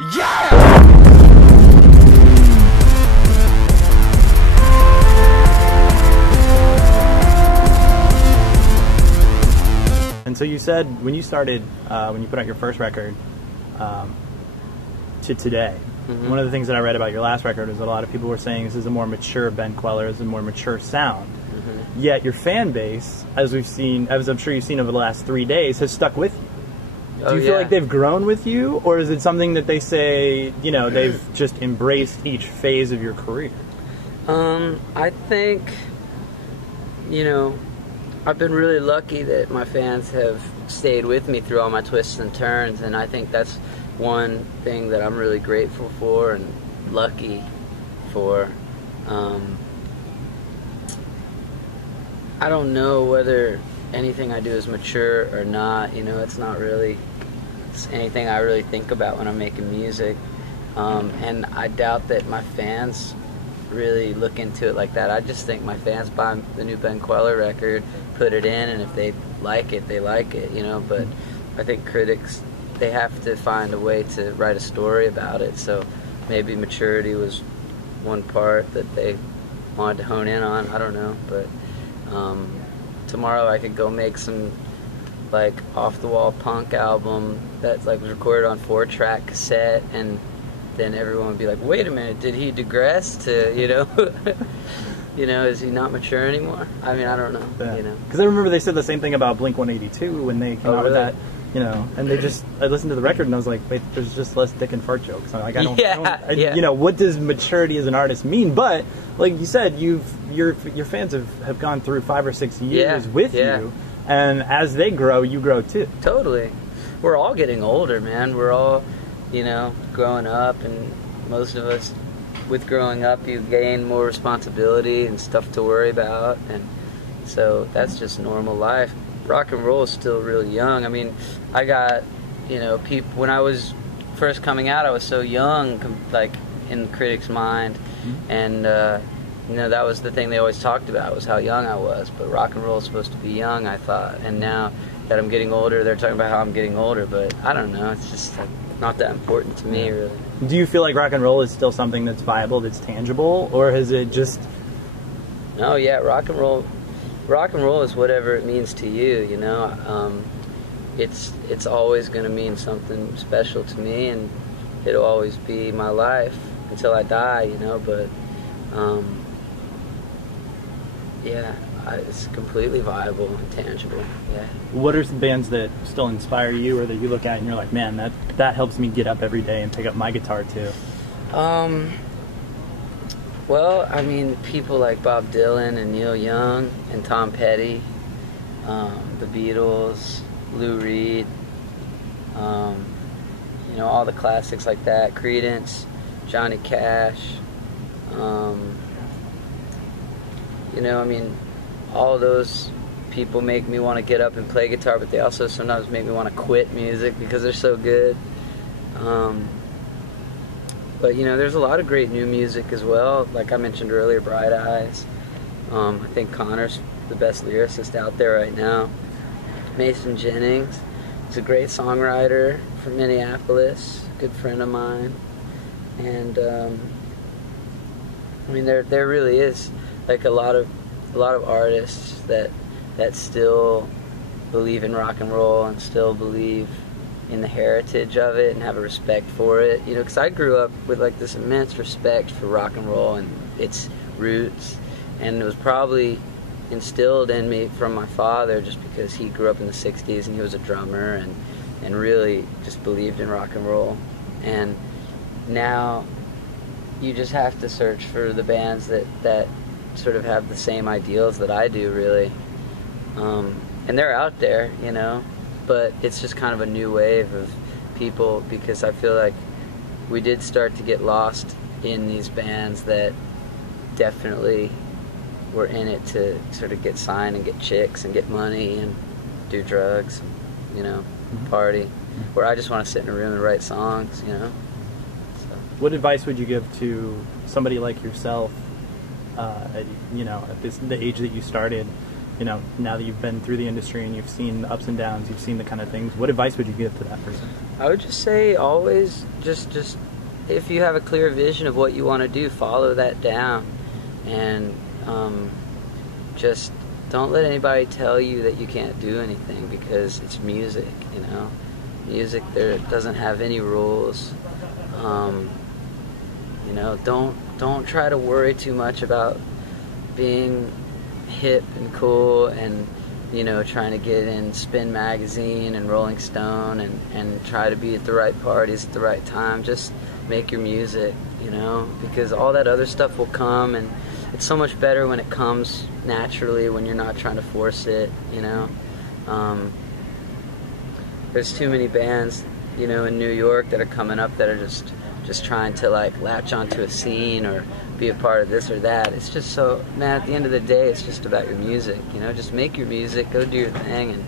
Yeah! And so you said when you started, when you put out your first record, to today, one of the things that I read about your last record is that a lot of people were saying this is a more mature Ben Kweller, this is a more mature sound. Yet your fan base, as we've seen, as I'm sure you've seen over the last 3 days, has stuck with you. Do you feel like they've grown with you, or is it something that they say, you know, they've just embraced each phase of your career? I think, you know, I've been really lucky that my fans have stayed with me through all my twists and turns, and I think that's one thing that I'm really grateful for and lucky for. I don't know whether anything I do is mature or not. You know, it's not really anything I really think about when I'm making music. And I doubt that my fans really look into it like that. I just think my fans buy the new Ben Kweller record, put it in, and if they like it, they like it, you know. But I think critics, they have to find a way to write a story about it. So maybe maturity was one part that they wanted to hone in on. I don't know, but tomorrow I could go make some like off-the-wall punk album that like was recorded on 4-track cassette, and then everyone would be like, wait a minute, did he digress to, you know, you know, is he not mature anymore? I mean, I don't know, you know. Because I remember they said the same thing about Blink-182 when they came out with that, you know, and they just, I listened to the record and I was like, wait, there's just less dick and fart jokes. I'm like, I don't, you know, what does maturity as an artist mean? But like you said, your fans have gone through 5 or 6 years with you, and as they grow, you grow too. Totally. We're all getting older, man. We're all, you know, growing up, and most of us, with growing up, you gain more responsibility and stuff to worry about, and so that's just normal life. Rock and roll is still really young. I mean, I got, you know, people, when I was first coming out, I was so young, like, in the critics' mind, and, you know, that was the thing they always talked about, was how young I was, but rock and roll is supposed to be young, I thought, and now that I'm getting older, they're talking about how I'm getting older, but I don't know, it's just like, not that important to me, really. Do you feel like rock and roll is still something that's viable, that's tangible, or has it just... No, yeah, rock and roll is whatever it means to you, you know. It's always going to mean something special to me, and it'll always be my life until I die, you know, but yeah, it's completely viable and tangible, yeah. What are some bands that still inspire you, or that you look at and you're like, man, that helps me get up every day and pick up my guitar too? Well, I mean, people like Bob Dylan and Neil Young and Tom Petty, the Beatles, Lou Reed, you know, all the classics like that, Creedence, Johnny Cash, you know, I mean, all those people make me want to get up and play guitar, but they also sometimes make me want to quit music because they're so good. But, you know, there's a lot of great new music as well. Like I mentioned earlier, Bright Eyes. I think Connor's the best lyricist out there right now. Mason Jennings is a great songwriter from Minneapolis, a good friend of mine. And, I mean, there really is like a lot of artists that still believe in rock and roll and still believe in the heritage of it and have a respect for it, you know, because I grew up with like this immense respect for rock and roll and its roots, and it was probably instilled in me from my father just because he grew up in the 60s and he was a drummer and really just believed in rock and roll. And now you just have to search for the bands that sort of have the same ideals that I do, really, and they're out there, you know, but it's just kind of a new wave of people, because I feel like we did start to get lost in these bands that definitely were in it to sort of get signed and get chicks and get money and do drugs, and, you know, party, where I just want to sit in a room and write songs, you know. So. What advice would you give to somebody like yourself, you know, at the age that you started, you know, now that you've been through the industry and you've seen the ups and downs, you've seen the kind of things, what advice would you give to that person? I would just say always just if you have a clear vision of what you want to do, follow that down, and just don't let anybody tell you that you can't do anything, because it's music, you know. Music there doesn't have any rules. You know, don't try to worry too much about being hip and cool and, you know, trying to get in Spin Magazine and Rolling Stone and try to be at the right parties at the right time. Just make your music, you know, because all that other stuff will come, and it's so much better when it comes naturally, when you're not trying to force it, you know. There's too many bands, you know, in New York that are coming up that are just trying to like latch onto a scene or be a part of this or that. It's just so, man, at the end of the day, it's just about your music, you know. Just make your music, go do your thing,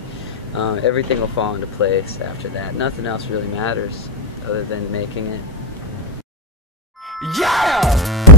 and everything will fall into place after that. Nothing else really matters other than making it. Yeah!